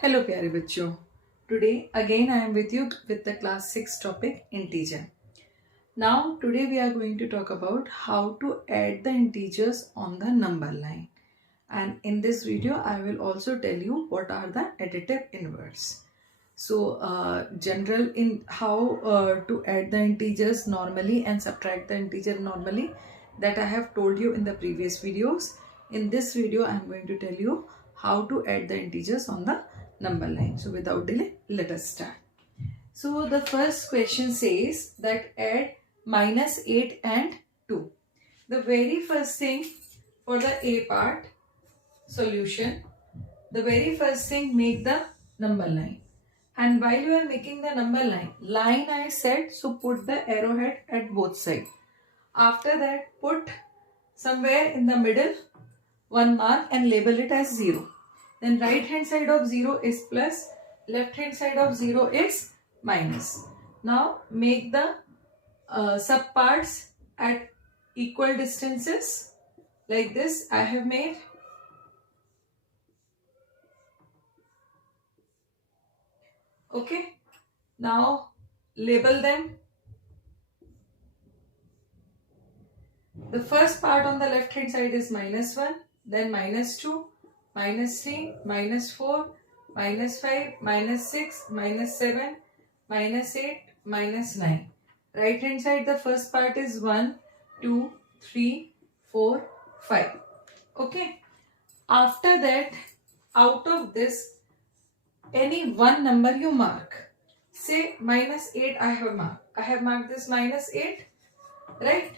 Hello प्यारे बच्चों. Today again I am with you with the class 6 topic integer. Now today we are going to talk about how to add the integers on the number line. And in this video I will also tell you what are the additive inverse. So general in how to add the integers normally and subtract the integer normally, that I have told you in the previous videos. In this video I am going to tell you how to add the integers on the number line. So without delay, let us start. So the first question says that add minus 8 and 2. The very first thing for the A part solution, the very first thing, make the number line. And while you are making the number line I said, so put the arrowhead at both sides. After that, put somewhere in the middle one mark and label it as 0. Then right hand side of 0 is plus, left hand side of 0 is minus. Now make the subparts at equal distances like this I have made. Okay, now label them. The first part on the left hand side is minus 1, then minus 2, minus 3, minus 4, minus 5, minus 6, minus 7, minus 8, minus 9. Right hand side the first part is 1, 2, 3, 4, 5. Okay. After that, out of this, any one number you mark. Say minus 8 I have marked. I have marked this minus 8. Right.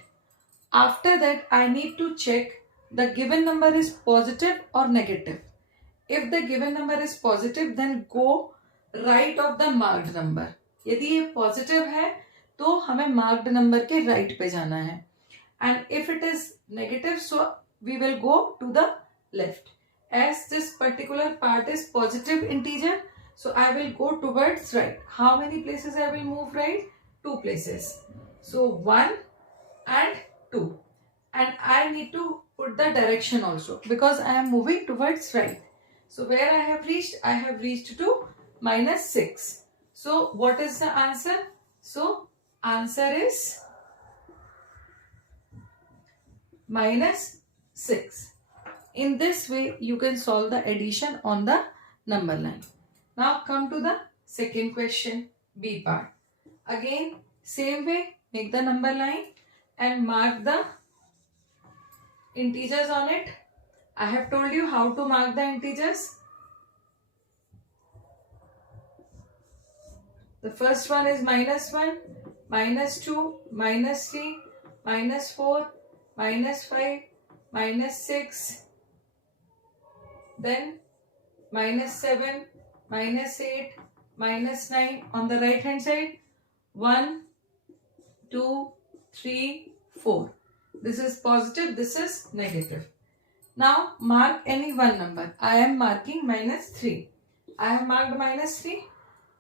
After that, I need to check the given number is positive or negative. If the given number is positive, then go right of the marked number. यदि ये positive है तो हमें marked number के right पे जाना है. And if it is negative, so we will go to the left. As this particular part is positive integer, so I will go towards right. How many places I will move right? 2 places. So 1 and 2, and I need to put the direction also because I am moving towards right. So where I have reached to minus 6. So what is the answer? So answer is minus 6. In this way you can solve the addition on the number line. Now come to the second question, B part. Again same way, make the number line and mark the integers on it. I have told you how to mark the integers. The first one is minus 1, minus 2, minus 3, minus 4, minus 5, minus 6, then minus 7, minus 8, minus 9. On the right hand side, 1, 2, 3, 4. This is positive, this is negative. Now mark any one number. I am marking minus 3. I have marked minus 3.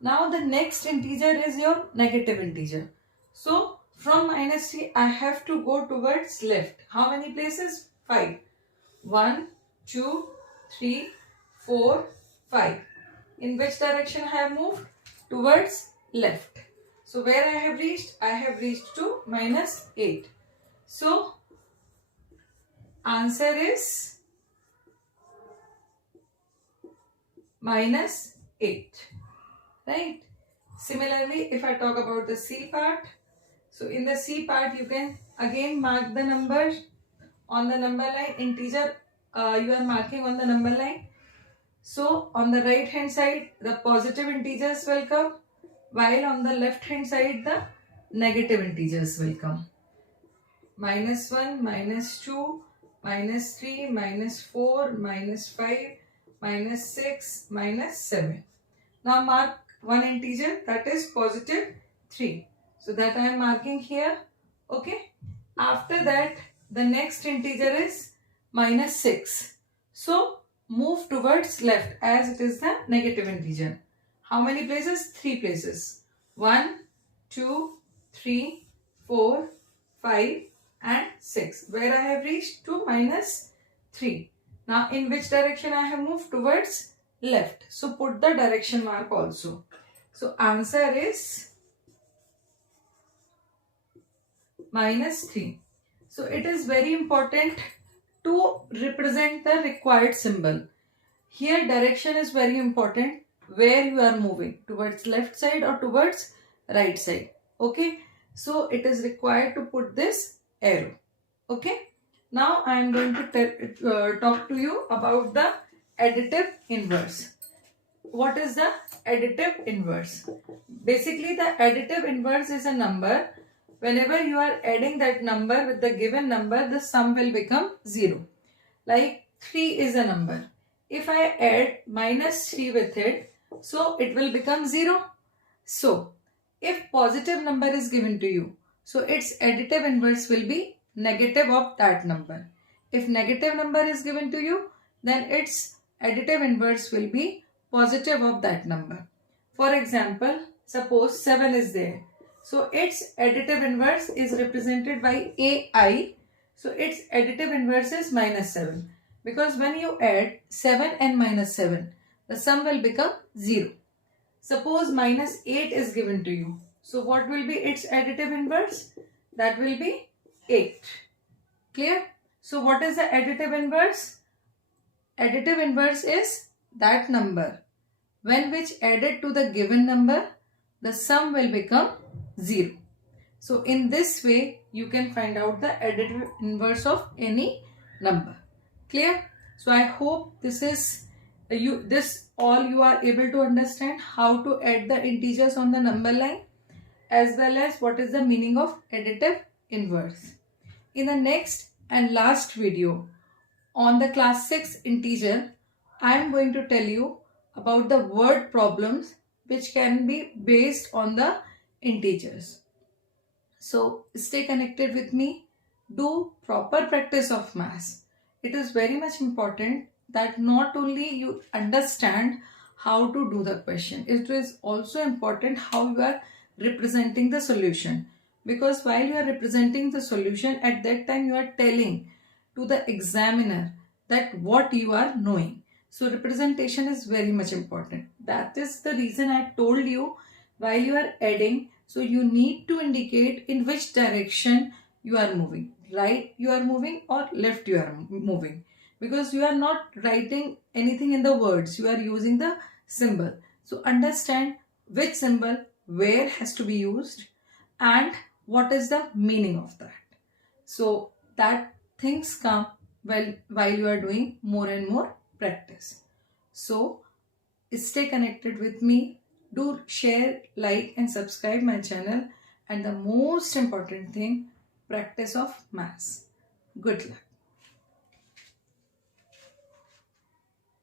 Now the next integer is your negative integer. So from minus 3 I have to go towards left. How many places? 5. 1, 2, 3, 4, 5. In which direction I have moved? Towards left. So where I have reached? I have reached to minus 8. So answer is minus 8. Right? Similarly, if I talk about the C part, so in the C part you can again mark the number on the number line. Integer you are marking on the number line. So on the right hand side the positive integers will come, while on the left hand side the negative integers will come. Minus 1, minus 2, minus 3, minus 4, minus 5, minus 6, minus 7. Now mark one integer, that is positive 3. So that I am marking here. Okay. After that the next integer is minus 6. So move towards left as it is the negative integer. How many places? 3 places. 1, 2, 3, 4, 5 and 6. Where I have reached to minus 3. Now in which direction I have moved? Towards left. So put the direction mark also. So answer is -3. So it is very important to represent the required symbol. Here direction is very important, where you are moving, towards left side or towards right side. Okay, so it is required to put this arrow. Okay, now I am going to talk to you about the additive inverse. What is the additive inverse? Basically, the additive inverse is a number. Whenever you are adding that number with the given number, the sum will become 0. Like 3 is a number. If I add -3 with it, so it will become 0. So, if positive number is given to you, so its additive inverse will be negative of that number. If negative number is given to you, then its additive inverse will be positive of that number. For example, suppose 7 is there. So its additive inverse is represented by AI. So its additive inverse is -7. Because when you add 7 and -7, the sum will become 0. Suppose -8 is given to you. So what will be its additive inverse? That will be 8. Clear? So what is the additive inverse? Additive inverse is that number when which added to the given number, the sum will become 0. So in this way, you can find out the additive inverse of any number. Clear? So I hope this is all you are able to understand how to add the integers on the number line, as well as what is the meaning of additive inverse. In the next and last video on the class 6 integer, I am going to tell you about the word problems which can be based on the integers. So stay connected with me. Do proper practice of maths. It is very much important that not only you understand how to do the question, it is also important how you are representing the solution. Because while you are representing the solution, at that time you are telling to the examiner that what you are knowing. So representation is very much important. That is the reason I told you while you are adding, so you need to indicate in which direction you are moving. Right you are moving or left you are moving. Because you are not writing anything in the words, you are using the symbol. So understand which symbol where has to be used and what is the meaning of that. So that things come while you are doing more and more practice. So stay connected with me. Do share, like and subscribe my channel. And the most important thing, practice of maths. Good luck.